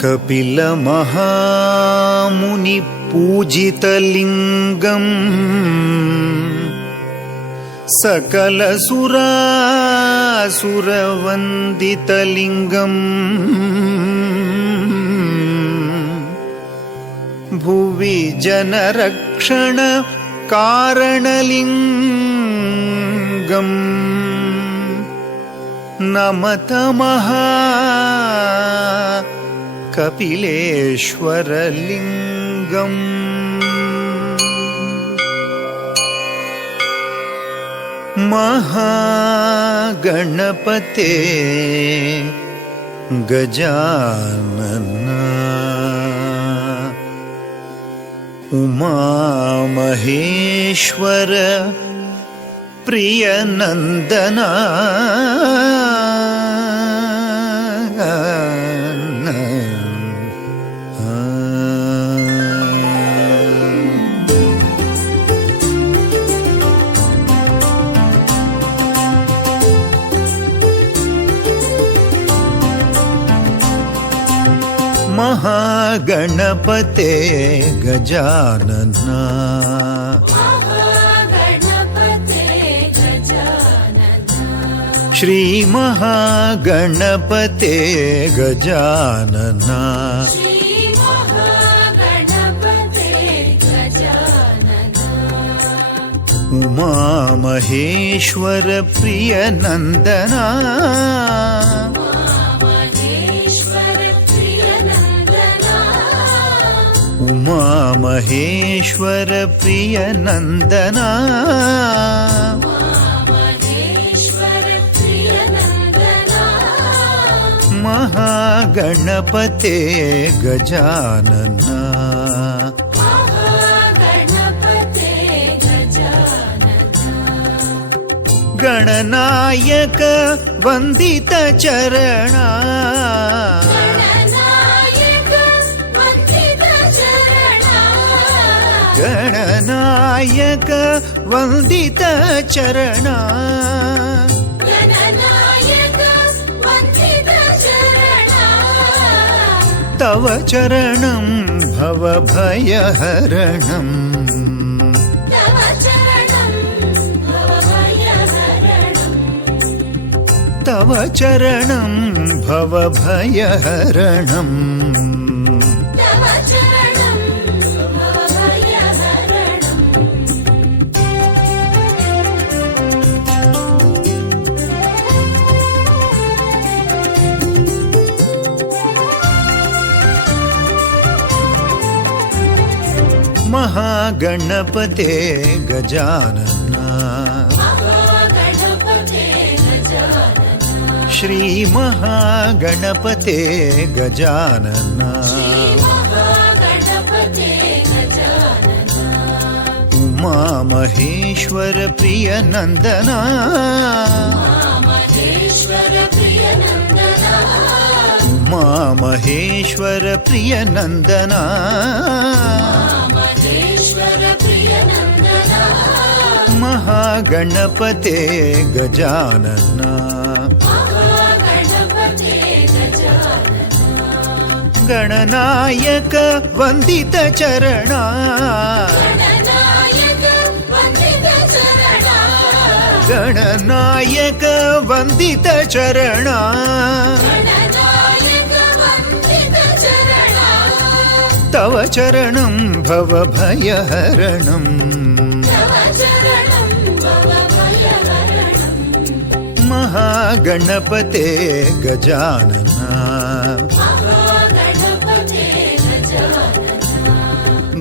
ಕಪಿಲ ಮಹಾಮುನಿ ಪೂಜಿತಲಿಂಗಂ ಸಕಲ ಸುರಾಸುರವಂದಿತಲಿಂಗಂ ಭುವಿ ಜನರಕ್ಷಣ ಕಾರಣಲಿಂಗಂ ನಮತಮಃ ಕಪಿಲೇಶ್ವರಲಿಂಗಂ. ಮಹಾಗಣಪತೆ ಗಜಾನನ ಉಮಾಮಹೇಶ್ವರ ಪ್ರಿಯನಂದನ ಮಹಾಗಣಪತೆ ಗಜಾನನ ಶ್ರೀ ಮಹಾಗಣಪತೆ ಗಜಾನನ ಉಮಾಮಹೇಶ್ವರ ಪ್ರಿಯನಂದನ ಉಮಾಮಹೇಶ್ವರ ಪ್ರಿಯನಂದನ ಮಹಾಗಣಪತೆ ಗಜಾನನ ಗಣನಾಯಕ ವಂದಿತ ಚರಣ ಗಣನಾಯಕ ವಂದಿತ ಚರಣ ತವ ಚರಣಂ ಭವಭಯಹರಣಂ ತವ ಚರಣಂ ಭವಭಯಹರಣಂ ಮಹಾಗಣಪತೆ ಗಜಾನನ ಶ್ರೀ ಮಹಾಗಣಪತೆ ಗಜಾನನ ಉಮಾಮಹೇಶ್ವರ ಪ್ರಿಯನಂದನ ಉಮಾಮಹೇಶ್ವರ ಪ್ರಿಯನಂದನ ಮಹಾಗಣಪತೆ ಗಜಾನನ ಗಣನಾಯಕ ವಂದಿತ ಚರಣ ಗಣನಾಯಕ ವಂದಿತ ಚರಣ ತವ ಚರಣಂ ಭವಭಯಹರಣಂ ಮಹಾಗಣಪತೆ ಗಜಾನನ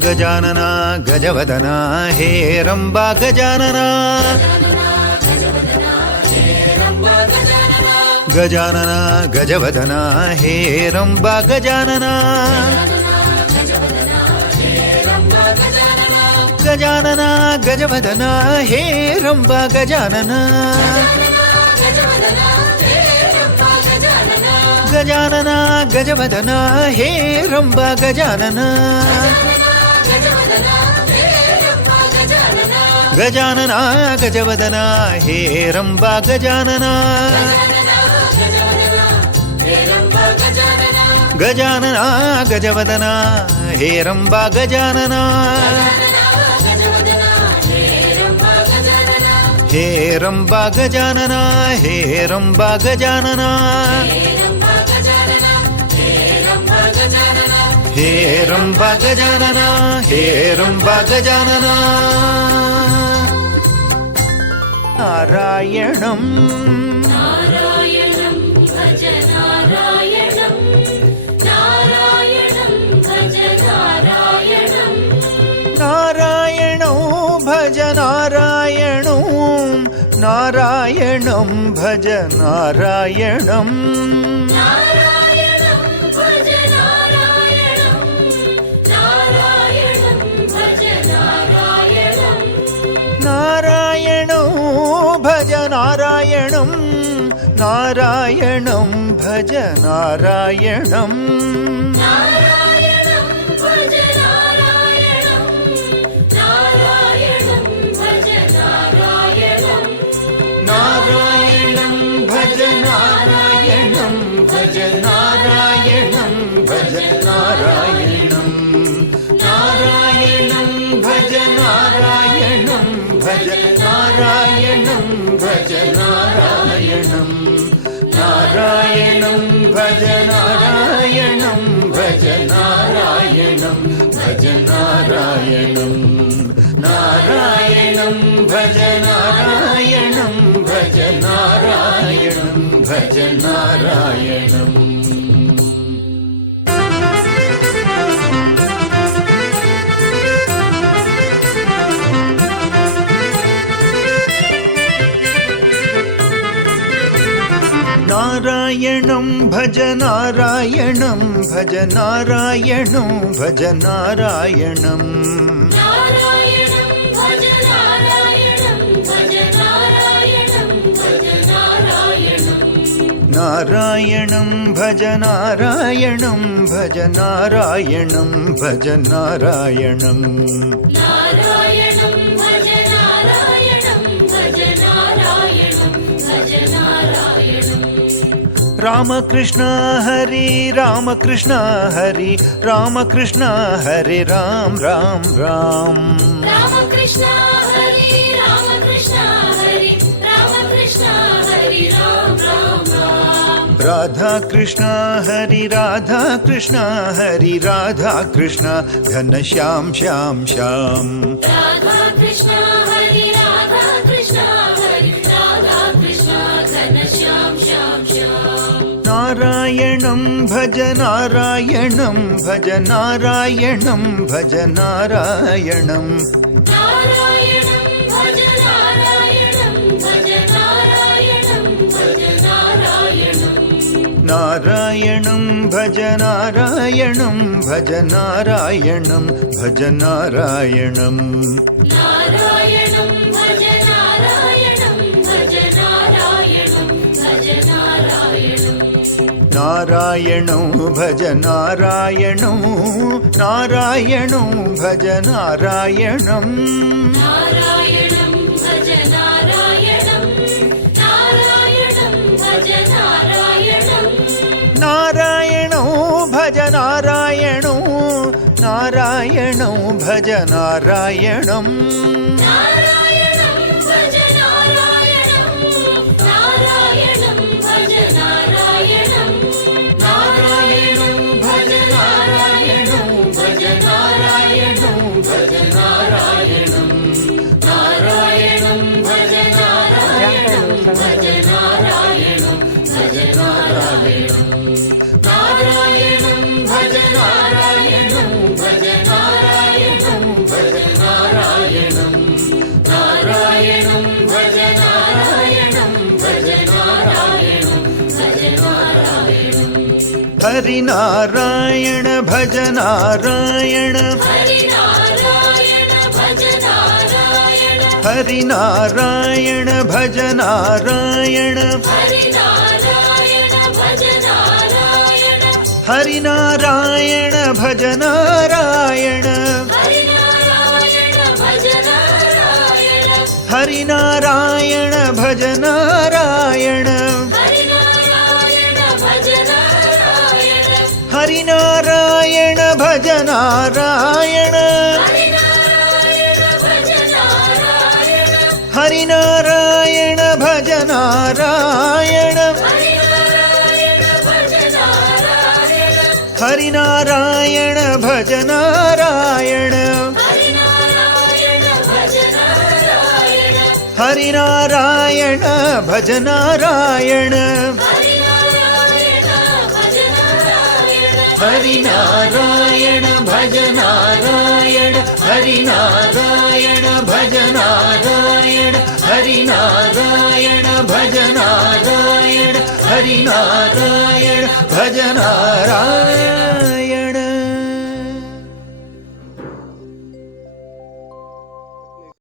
ಗಜಾನನ ಗಜವದನ ಹೇರಂಬ ಗಜಾನನ ಗಜಾನನ ಗಜವದನ ಹೇರಂಬ ಗಜಾನನ ಗಜಾನನ ಗಜವದನ ಹೇರಂಬ ಗಜಾನನ ಗಜಾನನ ಗಜವದನ ಹೇರಂಬ ಗಜಾನನ ಗಜಾನನ ಗಜವದನ ಹೇರಂಬ ಗಜಾನನ गजानना गजवदना हे रंबा गजानना हे रंबा गजानना हे रंबा गजानना हे रंबा गजानना हे रंबा गजानना नारायणं नारायणं भज नारायणं नारायणं भज नारायणं नारायणो भज नारायणो नारायणं भज नारायणं नारायणं भज नारायणं नारायणं भज नारायणं नारायणो भज नारायणं नारायणं भज नारायणं नारायणं भज नारायणं नारायणं भज नारायणं नारायणं भज नारायणं भज नारायणं भज नारायणं नारायणं भज नारायणं भज नारायणं भज नारायणं नारायणं भज नारायणं भज नारायणं भज नारायणं नारायणं भज नारायणं भज नारायणं भज नारायणं नारायणं भज नारायणं भज नारायणं भज नारायणं नारायणं भज नारायणं भज नारायणं भज नारायणं नारायणं भज नारायणं भज नारायणं भज नारायणं नारायणं भज नारायणं भज नारायणं भज नारायणं रामकृष्ण हरि रामकृष्ण हरि रामकृष्ण हरे राम राम राम रामकृष्ण हरि रामकृष्ण हरि रामकृष्ण हरि राम राम राम राधा कृष्ण हरि राधा कृष्ण हरि राधा कृष्ण घनश्याम श्याम श्याम राधा कृष्ण हरि राधा कृष्ण हरि राधा कृष्ण घनश्याम श्याम श्याम नारायणं भज नारायणं भज नारायणं भज नारायणं नारायणं भज नारायणं भज नारायणं भज नारायणं नारायणं भज नारायणं भज नारायणं भज नारायणं नारायणं भज नारायणं भज नारायणं भज नारायणं नारायणो भज नारायणो नारायणो भज नारायणं नारायणं भज नारायणं नारायणं भज नारायणं नारायणो भज नारायणो नारायणो भज नारायणं नारायणं भज नारायणं नारायणं भज नारायणं नारायणो भज नारायणो भज नारायणो भज नारायणं नारायणं भज नारायणं भज नारायणं भज नारायणं नारायणं भज नारायणं भज नारायणं भज नारायणं नारायणं भज नारायणं भज नारायणं भज नारायणं हरिनारायण भज नारायण हरिनारायण भज नारायण हरिनारायण भज नारायण हरिनारायण भज नारायण हरिनारायण भज नारायण हरिनारायण भज नारायण हरिनारायण भज नारायण हरिनारायण भज नारायण हरिनारायण भज नारायण हरिनारायण भज नारायण हरिनारायण भज नारायण हरिनारायण भज नारायण हरिनारायण भज नारायण हरिनारायण भज नारायण हरिनारायण भज नारायण हरिनारायण भज नारायण